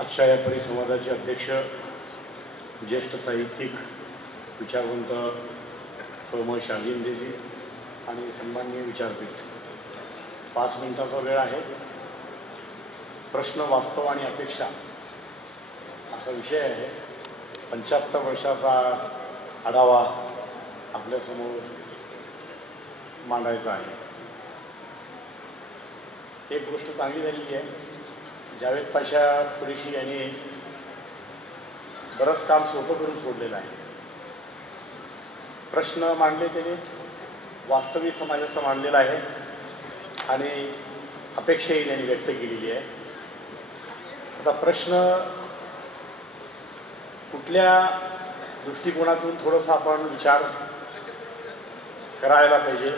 आजच्या या परिसंवादाचे अध्यक्ष, ज्येष्ठ साहित्यिक, विचारवंत सोमय शाजिंदेजी आणि सन्माननीय विचारपीठ, 5 मिनिटाचा वेळ आहे. प्रश्न, वास्तव आणि अपेक्षा असा विषय आहे. 75 वर्षाचा आढावा आपल्यासमोर मांडायचा आहे. एक गोष्ट चांगली झालेली आहे, जावेद पाशा कुरेशी यांनी बरंच काम सोपं करून सोडलेलं आहे. प्रश्न मांडले त्याने, वास्तविक समाजाचा मांडलेला आहे आणि अपेक्षाही त्यांनी व्यक्त केलेली आहे. आता प्रश्न कुठल्या दृष्टिकोनातून थोडंसं आपण विचार करायला पाहिजे.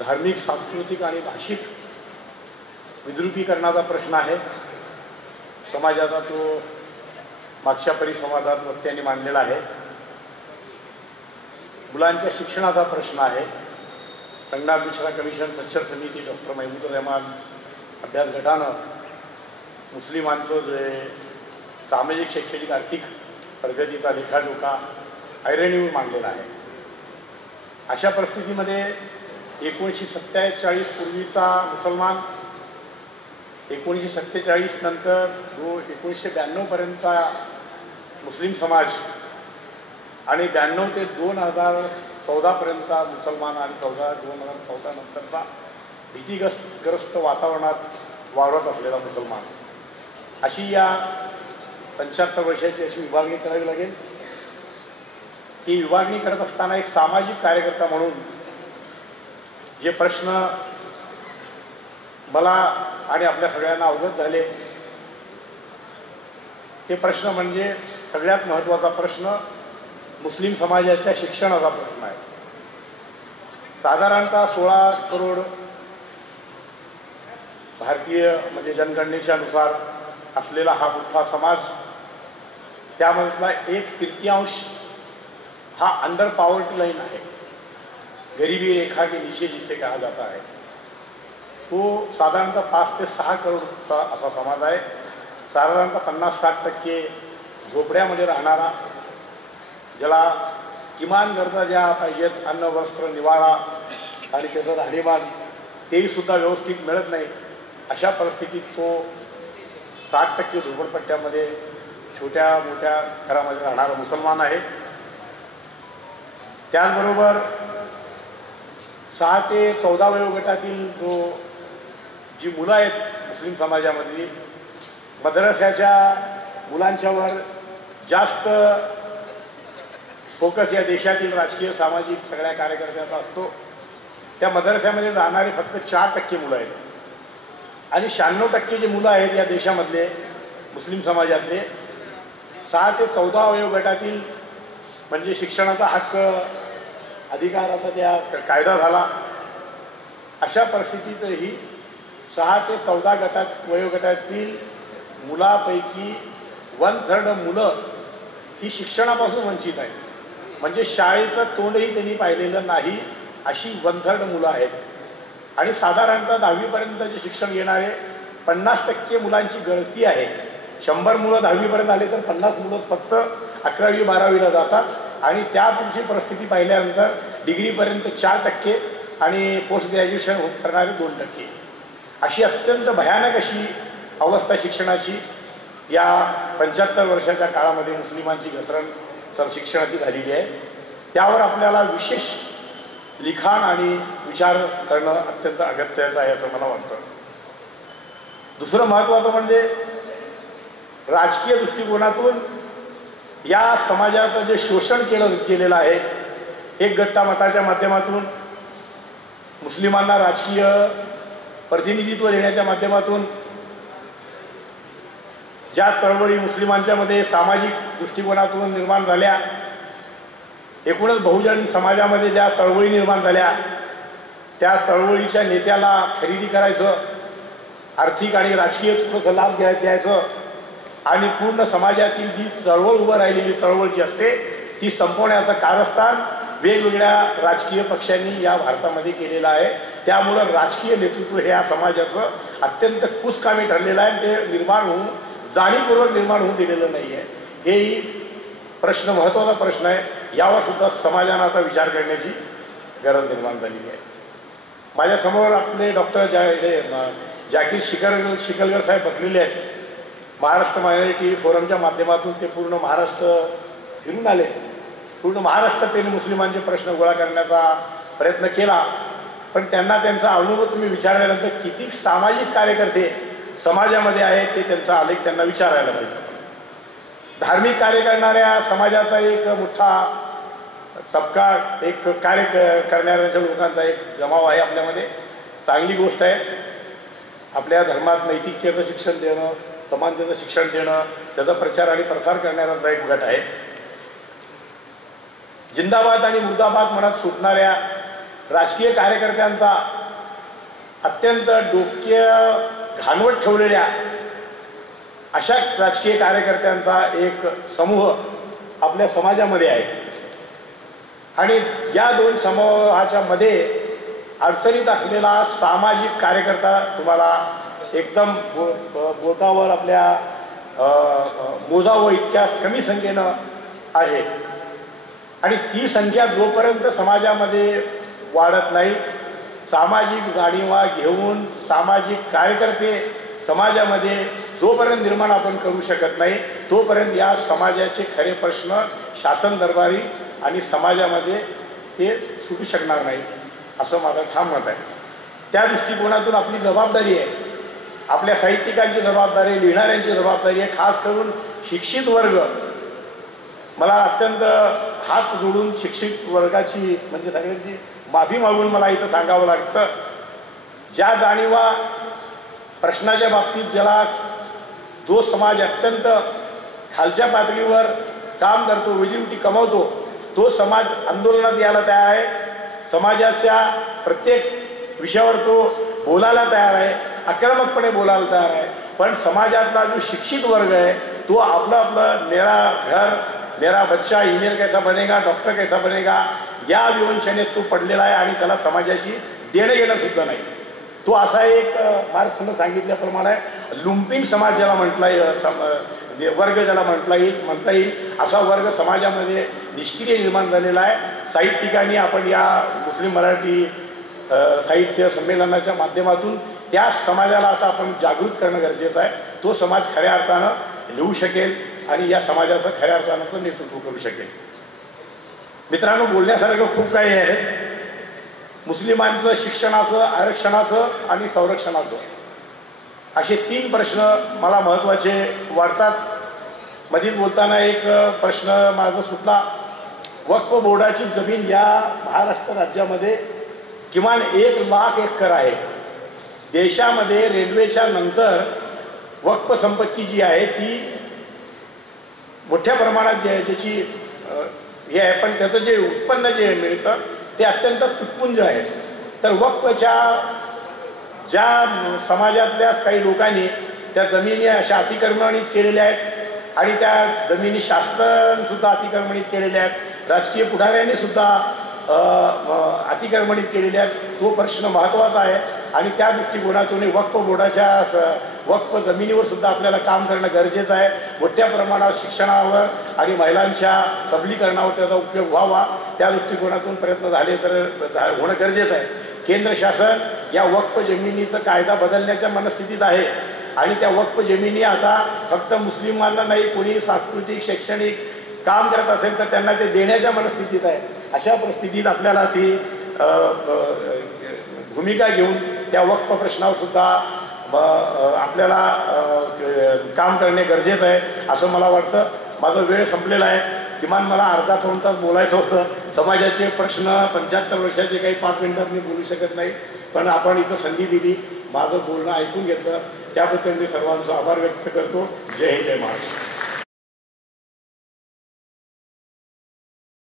धार्मिक, सांस्कृतिक आणि भाषिक विद्रुपीकरणाचा प्रश्न आहे. समाजाचा तो मागच्या परिसंवादात वक्त्यांनी मांडलेला आहे. मुलांच्या शिक्षणाचा प्रश्न आहे. रंगनाथ मिश्रा कमिशन, सच्चर समिती, डॉक्टर महमूदुर रहमान अभ्यास गटानं मुस्लिमांचं जे सामाजिक, शैक्षणिक, आर्थिक प्रगतीचा लेखाजोखा ऐरणीवर मांडलेला आहे. अशा परिस्थितीमध्ये 1947 पूर्वीचा मुसलमान, 1947 नंतर 1992 पर्यंतचा मुस्लिम समाज आणि 92 ते 2014 पर्यंतचा मुसलमान आणि 2014 नंतरचा भीतीग्रस्त वातावरणात वावरत असलेला मुसलमान, अशी या 75 वर्षाची अशी विभागणी करावी लागेल. ही विभागणी करत असताना एक सामाजिक कार्यकर्ता म्हणून जे प्रश्न मला आणि आपल्या सगळ्यांना अवगत झाले, ते प्रश्न म्हणजे सगळ्यात महत्त्वाचा प्रश्न मुस्लिम समाजाच्या शिक्षणाचा प्रश्न आहे. साधारणतः 16 करोड भारतीय म्हणजे जनगणनेच्या नुसार असलेला हा मोठा समाज, त्यामधला 1/3 हा अंडर पॉवर्टी लाइन आहे. गरीबी रेखा के नीचे जिसे कहा जाता है, तो साधारणतः 5 ते 6 करोडचा असा समाज आहे. साधारणतः 50-60% झोपड्यामध्ये राहणारा, ज्याला किमान गरजा ज्या पाहिजेत, अन्न, वस्त्र, निवारा आणि त्याचं राहणीमान तेही सुद्धा व्यवस्थित मिळत नाही, अशा परिस्थितीत तो 60% झोपडपट्ट्यामध्ये छोट्या मोठ्या घरामध्ये राहणारा मुसलमान आहे. त्याचबरोबर 6 ते 14 वयोगटातील जी मुलं आहेत मुस्लिम समाजामधली, मद्रस्याच्या मुलांच्यावर जास्त फोकस या देशातील राजकीय, सामाजिक सगळ्या कार्यकर्त्यांचा असतो. त्या मद्रस्यामध्ये जाणारे फक्त 4% मुलं आहेत आणि 96% जे मुलं आहेत या देशामधले मुस्लिम समाजातले 6 ते 14 वयोगटातील, म्हणजे शिक्षणाचा हक्क, अधिकाराचा त्या कायदा झाला. अशा परिस्थितीतही 6 ते 14 वयोगटातील मुलापैकी 1/3 मुलं ही शिक्षणापासून वंचित आहेत. म्हणजे शाळेचं तोंडही त्यांनी पाहिलेलं नाही, अशी 1/3 मुलं आहेत. आणि साधारणतः 10वीपर्यंतचे शिक्षण घेणारे 50% मुलांची गळती आहे. 100 मुलं 10वीपर्यंत आले तर 50 मुलंच फक्त 11वी-12वीला जातात आणि त्यापुढची परिस्थिती पाहिल्यानंतर डिग्रीपर्यंत 4% आणि पोस्ट ग्रॅज्युएशन करणारे 2%. अशी अत्यंत भयानक अशी अवस्था शिक्षणाची या 75 वर्षाच्या काळामध्ये मुस्लिमांची घसरण शिक्षणाची झालेली आहे. त्यावर आपल्याला विशेष लिखाण आणि विचार करणं अत्यंत अगत्याचं आहे असं मला वाटतं. दुसरं महत्त्वाचं म्हणजे राजकीय दृष्टिकोनातून या समाजाचं जे शोषण केलेलं आहे, एक गट्टा मताच्या माध्यमातून मुस्लिमांना राजकीय प्रतिनिधित्व देण्याच्या माध्यमातून, ज्या चळवळी मुस्लिमांच्यामध्ये सामाजिक दृष्टिकोनातून निर्माण झाल्या, एकूणच बहुजन समाजामध्ये ज्या चळवळी निर्माण झाल्या, त्या चळवळीच्या नेत्याला खरेदी करायचं, आर्थिक आणि राजकीय थोडंसं लाभ द्यायचं आणि पूर्ण समाजातील जी चळवळ उभं राहिलेली चळवळ जी असते ती संपवण्याचं कारस्थान वेगवेगळ्या राजकीय पक्षांनी या भारतामध्ये केलेलं आहे. त्यामुळं राजकीय नेतृत्व हे या समाजाचं अत्यंत कुचकामी ठरलेलं आहे. ते निर्माण होऊन जाणीवपूर्वक निर्माण होऊन दिलेलं नाही आहे. हेही प्रश्न महत्त्वाचा प्रश्न आहे. यावर सुद्धा समाजानं आता विचार करण्याची गरज निर्माण झालेली आहे. माझ्यासमोर आपले डॉक्टर जाकीर शिकलगर साहेब बसलेले आहेत. महाराष्ट्र मायनॉरिटी फोरमच्या माध्यमातून ते पूर्ण महाराष्ट्र फिरून आले. पूर्ण महाराष्ट्रात त्यांनी मुस्लिमांचे प्रश्न गोळा करण्याचा प्रयत्न केला. पण त्यांना त्यांचा अनुभव तुम्ही विचारल्यानंतर किती सामाजिक कार्यकर्ते समाजामध्ये आहेत ते त्यांचा आलेख त्यांना विचारायला पाहिजे. धार्मिक कार्य करणाऱ्या समाजाचा एक मोठा तबका, एक कार्य करणाऱ्यांच्या लोकांचा एक जमाव आहे आपल्यामध्ये. चांगली गोष्ट आहे. आपल्या धर्मात नैतिकतेचं शिक्षण देणं, समानतेचं शिक्षण देणं, त्याचा प्रचार आणि प्रसार करणाऱ्यांचा एक गट आहे. जिंदाबाद आणि मुर्दाबाद म्हणत सुटणाऱ्या राजकीय कार्यकर्त्यांचा, अत्यंत डोके घाणवट ठेवलेल्या अशा राजकीय कार्यकर्त्यांचा एक समूह आपल्या समाजामध्ये आहे. आणि या दोन समूहाच्या मध्ये अडचणीत असलेला सामाजिक कार्यकर्ता तुम्हाला एकदम बोटावर आपल्या मोजावं इतक्या कमी संख्येनं आहे. आणि ती संख्या जोपर्यंत समाजामध्ये वाढत नाही, सामाजिक जाणीवा घेऊन सामाजिक कार्यकर्ते समाजामध्ये जोपर्यंत निर्माण आपण करू शकत नाही, तोपर्यंत या समाजाचे खरे प्रश्न शासन दरबारी आणि समाजामध्ये ते सुटू शकणार नाही, असं माझं ठाम मत आहे. त्या दृष्टिकोनातून आपली जबाबदारी आहे, आपल्या साहित्यिकांची जबाबदारी, लिहिणाऱ्यांची जबाबदारी आहे. खास करून शिक्षित वर्ग, मला अत्यंत हात जोडून शिक्षित वर्गाची म्हणजे सगळ्यांची माफी मागून मला इथं सांगावं लागतं. ज्या जाणीवा प्रश्नाच्या बाबतीत ज्याला जो समाज अत्यंत खालच्या पातळीवर काम करतो, रोजीरोटी कमवतो, तो समाज आंदोलनात यायला तयार आहे. समाजाच्या प्रत्येक विषयावर तो बोलायला तयार आहे, आक्रमकपणे बोलायला तयार आहे. पण समाजातला जो शिक्षित वर्ग आहे तो आपलं मेरा घर मेरा बच्चा इंजिनियर कैसा बनेगा, डॉक्टर कैसा बनेगा, या विवंचनेत तो पडलेला आहे. आणि त्याला समाजाशी देणं घेणं सुद्धा नाही. तो असा एक मार्क्सनं सांगितल्याप्रमाणे लुम्पिंग समाज ज्याला वर्ग ज्याला म्हणता येईल असा वर्ग समाजामध्ये निष्क्रिय निर्माण झालेला आहे. साहित्यिकांनी आपण या मुस्लिम मराठी साहित्य संमेलनाच्या माध्यमातून त्या समाजाला आता आपण जागृत करणं गरजेचं आहे. तो समाज खऱ्या अर्थानं लिहू शकेल आणि या समाजाचं खऱ्या अर्थानं तो नेतृत्व करू शकेल. मित्रांनो, बोलण्यासारखं खूप काही आहे. मुस्लिमांचं शिक्षणाचं, आरक्षणाचं आणि संरक्षणाचं असे 3 प्रश्न मला महत्त्वाचे वाटतात. मधील बोलताना एक प्रश्न माझा सुटला. वक्फ बोर्डाची जमीन या महाराष्ट्र राज्यामध्ये किमान 1,00,000 एकर आहे. देशामध्ये रेल्वेच्या नंतर वक्फ संपत्ती जी आहे ती मोठ्या प्रमाणात ज्याची हे आहे, पण त्याचं जे उत्पन्न जे मिळतं ते अत्यंत तुटपुंज आहे. तर वक्फच्या ज्या समाजातल्याच काही लोकांनी त्या जमिनी अशा अतिक्रमणित केलेल्या आहेत आणि त्या जमिनी शासनसुद्धा अतिक्रमणित केलेल्या आहेत, राजकीय पुढाऱ्यांनी सुद्धा अतिक्रमणित केलेल्या आहेत. तो प्रश्न महत्त्वाचा आहे आणि त्या दृष्टिकोनातून वक्फ बोर्डाच्या वक्फ जमिनीवर सुद्धा आपल्याला काम करणं गरजेचं आहे. मोठ्या प्रमाणात शिक्षणावर आणि महिलांच्या सबलीकरणावर त्याचा उपयोग व्हावा, त्या दृष्टिकोनातून प्रयत्न झाले तर होणं गरजेचं आहे. केंद्र शासन या वक्फ जमिनीचा कायदा बदलण्याच्या मनस्थितीत आहे आणि त्या वक्फ जमिनी आता फक्त मुस्लिमांना नाही, कोणी सांस्कृतिक शैक्षणिक काम करत असेल तर त्यांना ते देण्याच्या मनस्थितीत आहे. अशा परिस्थितीत आपल्याला ती भूमिका घेऊन त्या वक्फ प्रश्नावर सुद्धा आपल्याला काम करणे गरजेचं आहे असं मला वाटतं. माझा वेळ संपलेला आहे. किमान मला अर्धा पाऊण तास बोलायचं होतं. समाजाचे प्रश्न 75 वर्षाचे काही 5 मिनिटात मी बोलू शकत नाही, पण आपण इथं संधी दिली, माझं बोलणं ऐकून घेतलं, त्याबद्दल मी सर्वांचा आभार व्यक्त करतो. जय हिंद, जय महाराष्ट्र.